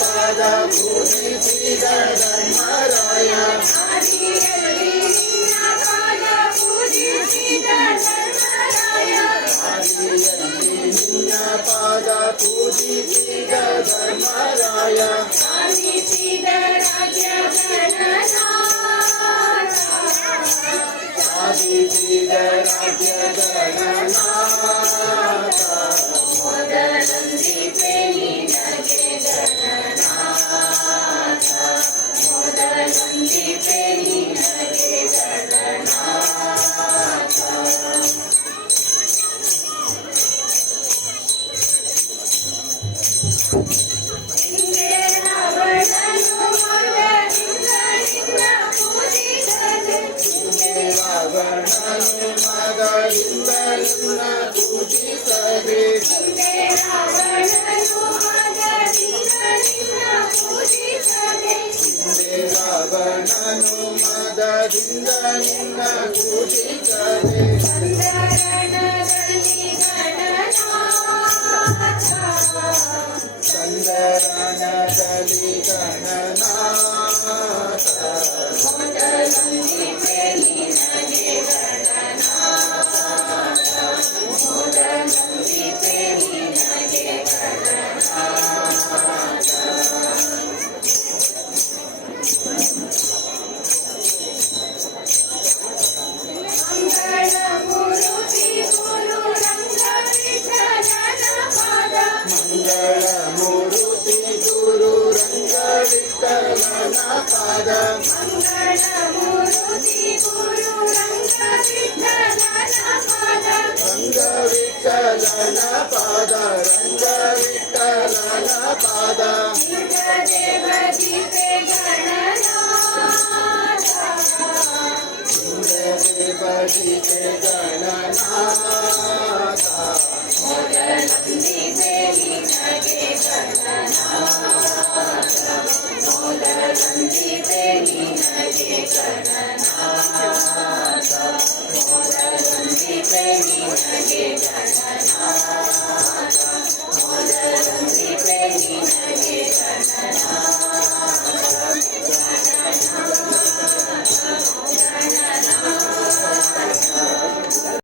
ಪಾದ ಪೂಜಿಸಿದ ಧರ್ಮರಾಯ ನಿನ್ನ ಪಾದ ಪೂಜಿಸಿದ ಧರ್ಮರಾಯ ಸಾಧಿಸಿದ ರಾಜ್ಯ ಗಣನಾಥ ಮೊದಲೊಂದಿಗೆ ನಿನಗೆ ಗಣನಾಥ ಮೊದಲೊಂದಿಗೆ ನಿನಗೆ ಗಣನಾಥ ರಾವಣನು ಮಗದಿಂದ ನಿನ್ನ ಪೂಜಿಸದೆ ರಾವಣನು ಮದದಿಂದ ನಿನ್ನ ಪೂಜಿಸದೆ ಚಂದರನದಲ್ಲಿ ಗಣನಾಥ ಮೊದಲೊಂದಿಗೆ ನಿನಗೆ ಗಣನಾಥ ಮೊದಲೊಂದಿಗೆ ನಿನಗೆ ಗಣನಾಥ ಮಂಗಳ ಮೂರುತಿ ಗುರು ರಂಗ ವಿಠಲನ ಪಾದ ಮಂಗಳ ಮೂರುತಿ ಗುರು ರಂಗ ವಿಠಲನ ಪಾದ ಮಂಗಳ ಮೂರುತಿ ಗುರು ರಂಗ ವಿಠಲನ ಪಾದ ರಂಗ ವಿಠಲನ ಪಾದ ರಂಗ ವಿಠಲನ ಪಾದ ದೇವದಿತೆ ಗಣನಾಥ ದೇವದಿತೆ ಗಣನಾಥ ಮೊದಲೊಂದಿಗೆ ನಿನಗೆ ಗಣನಾಥ ಮೊದಲೊಂದಿಗೆ ನಿನಗೆ ಗಣನಾಥ ಮೊದಲೊಂದಿಗೆ ನಿನಗೆ ಗಣನಾಥ ಮೊದಲೊಂದಿಗೆ ನಿನಗೆ ಗಣನಾಥ